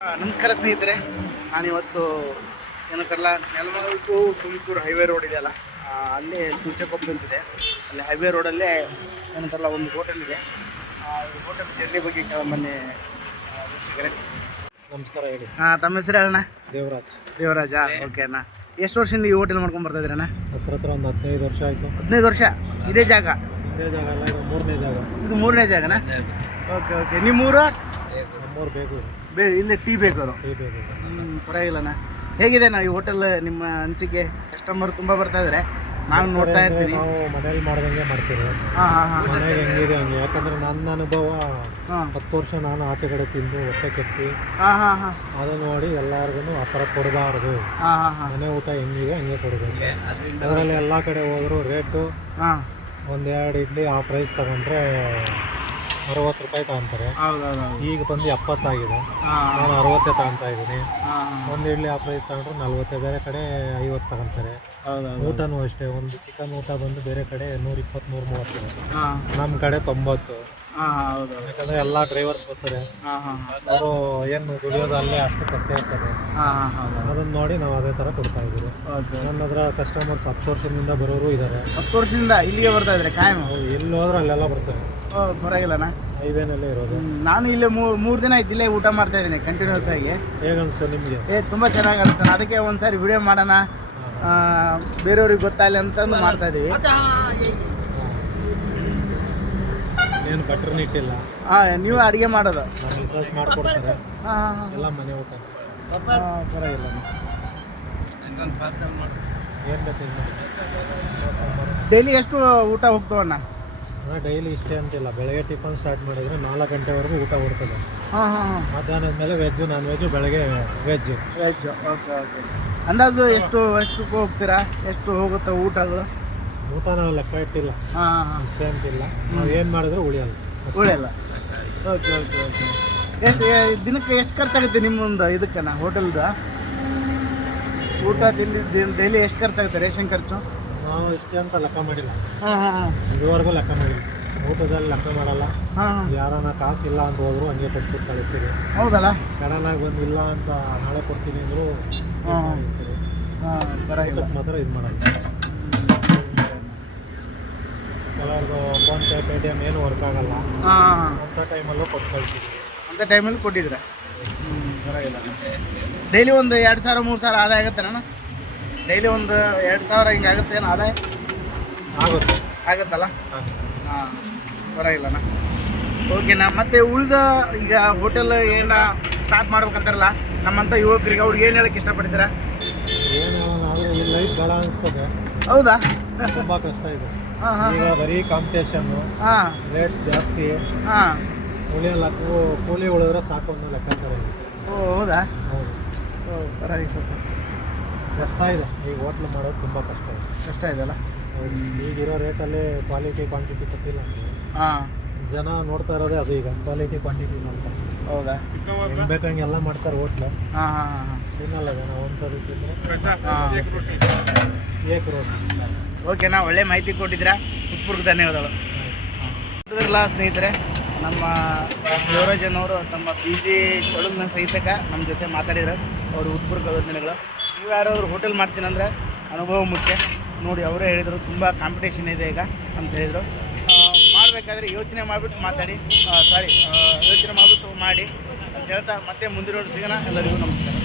ನಮಸ್ಕಾರ ಸ್ನೇಹಿತರೆ ನಾನಿವತ್ತು Nelamangala to Tumakuru highway road ಇದೆಯಲ್ಲ ಅಲ್ಲಿ ಅಲ್ಲೇ ತುಳಚಕೊಪ್ಪ ಅಂತಿದೆ. ಅಲ್ಲಿ ಹೈವೇ ರೋಡಲ್ಲೇ ಏನಂತಾರಲ್ಲ ಒಂದು ಹೋಟೆಲ್ ಇದೆ. ಆ, ಹೋಟೆಲ್ ಜರ್ನಿ ಬಗ್ಗೆ ಮೊನ್ನೆ ವೀಕ್ಷಕರೇ. ನಮಸ್ಕಾರ ಹೇಳಿ. ಹಾಂ ತಮ್ಮ ಹೆಸರು ಹೇಳಣ್ಣ? ದೇವರಾಜ್. ದೇವರಾಜ? ಓಕೆ ಅಣ್ಣ. ಎಷ್ಟು ವರ್ಷದಿಂದ ಈ ಹೋಟೆಲ್ ಮಾಡ್ಕೊಂಡು ಬರ್ತಾ ಇದ್ದೀರಣ್ಣ ಹತ್ರ ಹತ್ರ ಒಂದು ಹದಿನೈದು ವರ್ಷ ಆಯಿತು. ಹದಿನೈದು ವರ್ಷ? ಇದೇ ಜಾಗ? ಇದೇ ಜಾಗ ಅಲ್ಲ ಇದು ಮೂರನೇ ಜಾಗ. ಇದು ಮೂರನೇ ಜಾಗನಾ? ಓಕೆ ಓಕೆ ನಿಮ್ಮೂರು? ನಮ್ಮೂರು ಬೇಕು ಬೇ ಇಲ್ಲೇ ಟೀ ಬೇಕವರು ಟೀ ಬೇಕು. ಪರವಾಗಿಲ್ಲಣ್ಣ ಹೇಗಿದೆ ನಾವು ಈ ಹೋಟೆಲ್ ನಿಮ್ಮ ಅನಿಸಿಕೆ? ಕಸ್ಟಮರ್ ತುಂಬ ಬರ್ತಾ ಇದ್ದಾರೆ ನಾನು ನೋಡ್ತಾ ಇರ್ತೀನಿ. ನಾವು ಮನೇಲಿ ಮಾಡ್ದಂಗೆ ಮಾಡ್ತೀವಿ. ಹಾಂ ಹಾಂ ಹಾಂ. ಮನೆಗೆ ಹೆಂಗಿದೆ ಹಂಗೆ? ಯಾಕಂದ್ರೆ ನನ್ನ ಅನುಭವ ಹತ್ತು ವರ್ಷ ನಾನು ಆಚೆ ಕಡೆ ತಿಂದು ವರ್ಷ ಕೆತ್ತಿ ಹಾಂ ಹಾಂ ಹಾಂ. ಅದು ನೋಡಿ ಎಲ್ಲಾರ್ಗು ಆ ಥರ ಕೊಡಬಾರದು. ಹಾಂ ಹಾಂ ಹಾಂ. ಮನೆ ಊಟ ಹೆಂಗಿದೆ ಹಂಗೆ ಕೊಡಬೇಕು. ಅದರಲ್ಲಿ ಎಲ್ಲ ಕಡೆ ಹೋದ್ರು ರೇಟು ಹಾಂ. ಒಂದೆರಡು ಇಡ್ಲಿ ಆ ಪ್ರೈಸ್ ತಗೊಂಡ್ರೆ ಅರವತ್ತು ರೂಪಾಯಿ ತಗೊಂತಾರೆ. ಈಗ ಬಂದು ಎಪ್ಪತ್ತಾಗಿದೆ. ನಾನು ಅರವತ್ತೇ ತಗೊಂತಾ ಇದ್ದೀನಿ. ಒಂದು ಇಡ್ಲಿ ಆ ಪ್ರೈಸ್ ತಗೊಂಡ್ರೆ ನಲ್ವತ್ತೇ ಬೇರೆ ಕಡೆ ಐವತ್ತು ತಗೊಂತಾರೆ. ಊಟನೂ ಅಷ್ಟೇ ಒಂದು ಚಿಕನ್ ಊಟ ಬಂದು ಬೇರೆ ಕಡೆ ನೂರ ಇಪ್ಪತ್ತು ನೂರ ಮೂವತ್ತು ನಮ್ಮ ಕಡೆ ತೊಂಬತ್ತು. ಯಾಕಂದ್ರೆ ಎಲ್ಲ ಡ್ರೈವರ್ಸ್ ಬರ್ತಾರೆ. ಅವರು ಏನು ದುಡಿಯೋದು ಅಲ್ಲೇ ಅಷ್ಟು ಕಷ್ಟ ಇರ್ತದೆ. ಅದನ್ನ ಹೌದು ಹೌದು ಅದನ್ನು ನೋಡಿ ನಾವು ಅದೇ ತರ ಕೊಡ್ತಾ ಇದ್ದೀವಿ. ನನ್ನ ಹತ್ರ ಕಸ್ಟಮರ್ಸ್ ಹತ್ತು ವರ್ಷದಿಂದ ಬರೋರು ಇದ್ದಾರೆ ಹತ್ತು ವರ್ಷದಿಂದ ಇಲ್ಲಿಗೆ ಬರ್ತಾ ಇದ್ದಾರೆ ಕಾಯಂ? ಎಲ್ಲಿ ಹೋದ್ರೆ ಅಲ್ಲೆಲ್ಲ ಬರ್ತಾರೆ. ಓ ಪರವಾಗಿಲ್ಲಣ್ಣ ಹೈವೇನಲ್ಲೇ ಇರೋದು? ನಾನು ಇಲ್ಲೇ ಮೂರು ಮೂರು ದಿನ ಆಯ್ತು ಇಲ್ಲೇ ಊಟ ಮಾಡ್ತಾ ಇದ್ದೀನಿ ಕಂಟಿನ್ಯೂಸ್ ಆಗಿ. ಹೇಗನ್ಸ್ತು ನಿಮಗೆ? ಏ ತುಂಬ ಚೆನ್ನಾಗಿ ಅನಿಸ್ತಾನೆ ಅದಕ್ಕೆ ಒಂದು ಸಾರಿ ವಿಡಿಯೋ ಮಾಡೋಣ ಆ, ಬೇರೆಯವ್ರಿಗೆ ಗೊತ್ತಾಗಲಿ ಅಂತಂದು ಮಾಡ್ತಾ ಇದೀವಿ ಏನು ಬಟ್ರ್ ಇಟ್ಟಿಲ್ಲ ಹಾಂ ನೀವು ಅಡುಗೆ ಮಾಡೋದು. ರಿಸರ್ಚ್ ಮಾಡಿಕೊಡ್ತಾರೆ. ಹಾಂ ಹಾಂ ಹಾಂ. ಎಲ್ಲ ಮನೆ ಊಟ. ಹಾಂ ಪರವಾಗಿಲ್ಲ. ಏನು ಡೈಲಿ ಎಷ್ಟು ಊಟ ಹೋಗ್ತಾವಣ್ಣ ಡೈಲಿ ಇಷ್ಟೇ ಅಂತಿಲ್ಲ. ಬೆಳಗ್ಗೆ ಟಿಫನ್ ಸ್ಟಾರ್ಟ್ ಮಾಡಿದ್ರೆ ನಾಲ್ಕು ಗಂಟೆವರೆಗೂ ಊಟ ಬರ್ತದೆ. ಹಾಂ ಹಾಂ ಹಾಂ. ಮಧ್ಯಾಹ್ನದ ಮೇಲೆ ವೆಜ್ ನಾನ್ ವೆಜ್ಜು ಬೆಳಗ್ಗೆ ವೆಜ್ಜು ವೆಜ್ ಓಕೆ ಓಕೆ ಅಂದಾಜು ಎಷ್ಟು ಎಷ್ಟಕ್ಕೆ ಹೋಗ್ತೀರಾ? ಎಷ್ಟು ಹೋಗುತ್ತೆ ಊಟಗಳು? ಊಟ ನಾವು ಲೆಕ್ಕ ಇಟ್ಟಿಲ್ಲ. ಹಾಂ ಇಷ್ಟೇ ಅಂತಿಲ್ಲ. ನಾವು ಏನು ಮಾಡಿದ್ರು ಉಳಿಯಲ್ಲ. ಉಳಿಯಲ್ಲ. ಓಕೆ ಓಕೆ ಓಕೆ ಎಷ್ಟು ದಿನಕ್ಕೆ ಎಷ್ಟು ಖರ್ಚಾಗುತ್ತೆ ನಿಮ್ಮೊಂದು ಇದಕ್ಕನ ಹೋಟೆಲ್ದು ಊಟ ತಿಂಡಿ ಡೈಲಿ ಎಷ್ಟು ಖರ್ಚಾಗುತ್ತೆ ರೇಷನ್ ಖರ್ಚು? ನಾವು ಇಷ್ಟೇ ಅಂತ ಲೆಕ್ಕ ಮಾಡಿಲ್ಲ. ಇದುವರೆಗೂ ಲೆಕ್ಕ ಮಾಡಿಲ್ಲ. ಊಟದಲ್ಲಿ ಲೆಕ್ಕ ಮಾಡಲ್ಲ. ಯಾರನ್ನ ಕಾಸು ಇಲ್ಲ ಅಂತ ಹೋದ್ರು ಹಂಗೆ ಕೊಟ್ಬಿಟ್ಟು ಕಳಿಸ್ತೀವಿ ಹೌದಲ್ಲ? ಕಡನಾಗ ಬಂದು ಇಲ್ಲ ಅಂತ ನಾಳೆ ಕೊಡ್ತೀನಿ ಅಂದ್ರು ಮಾತ್ರ ಇದು ಮಾಡಲ್ಲ. ಕೆಲವ್ರದ್ದು ಫೋನ್ಪೇ ಪೇ ಎಂ ಏನು ವರ್ಕ್ ಆಗಲ್ಲ. ಅಂಥ ಟೈಮಲ್ಲೂ ಕೊಟ್ಟು ಕಳಿಸ್ತೀವಿ ಅಂಥ ಟೈಮಲ್ಲಿ ಕೊಟ್ಟಿದ್ರೆ. ಹ್ಞೂ ಪರವಾಗಿಲ್ಲ ಡೈಲಿ ಒಂದು ಎರಡು ಸಾವಿರ ಮೂರು ಸಾವಿರ ಆದಾಯ ಆಗುತ್ತೆ ಅಣ್ಣ? ಡೈಲಿ ಒಂದು ಎರಡು ಸಾವಿರ ಹಿಂಗೆ ಆಗುತ್ತೆ ಏನು ಆದಾಯ? ಆಗುತ್ತೆ. ಆಗುತ್ತಲ್ಲ? ಆಗುತ್ತೆ. ಹಾಂ ಪರವಾಗಿಲ್ಲಣ್ಣ ಓಕೆನಾ ಮತ್ತೆ ಉಳಿದ ಈಗ ಹೋಟೆಲ್ ಏನ ಸ್ಟಾರ್ಟ್ ಮಾಡ್ಬೇಕಂತಾರಲ್ಲ ನಮ್ಮಂಥ ಯುವಕರಿಗೆ ಅವ್ರಿಗೆ ಏನು ಹೇಳಕ್ಕೆ ಇಷ್ಟಪಡ್ತೀರಾ? ಏನು ಆದರೆ ಈ ಲೈಫ್ ಭಾಳ ಅನಿಸ್ತದೆ. ಹೌದಾ? ತುಂಬ ಕಷ್ಟ ಇದೆ. ಈಗ ಬರೀ ಕಾಂಪಿಟೇಷನ್ನು ಹಾಂ. ರೇಟ್ಸ್ ಜಾಸ್ತಿ. ಹಾಂ. ಉಳಿಯಲ್ಲ ಕೂಲಿ ಉಳಿದ್ರೆ ಸಾಕು ಅನ್ನೋ ಲೆಕ್ಕಾಚಾರ ಇದೆ. ಓ ಹೌದಾ? ಹೌದು. ಓ ಪರವಾಗಿಲ್ಲ. ಕಷ್ಟ ಇದೆ. ಈಗ ಹೋಟ್ಲು ಮಾಡೋದು ತುಂಬ ಕಷ್ಟ ಇದೆ. ಕಷ್ಟ ಇದೆಯಲ್ಲ ಅಲ್ಲ? ಈಗಿರೋ ರೇಟಲ್ಲಿ ಕ್ವಾಲಿಟಿ ಕ್ವಾಂಟಿಟಿ ಕೊಟ್ಟಿಲ್ಲ ಹಾಂ. ಜನ ನೋಡ್ತಾ ಇರೋದೇ ಅದು ಈಗ ಕ್ವಾಲಿಟಿ ಕ್ವಾಂಟಿಟಿ ಅಂತ. ಹೌದಾ? ಹೆಂಗ್ ಬೇಕಂಗೆ ಎಲ್ಲ ಮಾಡ್ತಾರೆ ಹೋಟ್ಲು. ಹಾಂ ಹಾಂ ಹಾಂ. ತಿನ್ನಲ್ಲ ಜನ ಒಂದ್ಸರಿ ತಿಂದರೆ. ಹಾಂ ಏಕ್ ರೋಟ್. ಓಕೆನಾ ಒಳ್ಳೆ ಮಾಹಿತಿ ಕೊಟ್ಟಿದ್ದೀರಾ? ಉತ್ಪುರ್ಗ ಧನ್ಯವಾದಗಳು. ನೋಡಿದ್ರಲ್ಲ ಸ್ನೇಹಿತರೆ ನಮ್ಮ ಯುವರಾಜನವರು ತಮ್ಮ ಬಿ ಜಿ ಸಹಿತಕ ನಮ್ಮ ಜೊತೆ ಮಾತಾಡಿದ್ರು. ಅವರು ಉತ್ಪೂರ್ವಕ ವಂದನೆಗಳು ನೀವು ಯಾರಾದರೂ ಹೋಟೆಲ್ ಮಾಡ್ತೀನಂದ್ರೆ ಅನುಭವ ಮುಖ್ಯ. ನೋಡಿ, ಅವರೇ ಹೇಳಿದರು, ತುಂಬ ಕಾಂಪಿಟೇಷನ್ ಇದೆ ಈಗ ಅಂತ ಹೇಳಿದರು. ಮಾಡಬೇಕಾದ್ರೆ ಯೋಚನೆ ಮಾಡಿಬಿಟ್ಟು ಮಾತಾಡಿ. ಸಾರಿ ಯೋಚನೆ ಮಾಡಿಬಿಟ್ಟು ಮಾಡಿ ಅಂತ ಹೇಳ್ತಾ ಮತ್ತೆ ಮುಂದಿನ ಸಿಗೋಣ. ಎಲ್ಲರಿಗೂ ನಮಸ್ಕಾರ.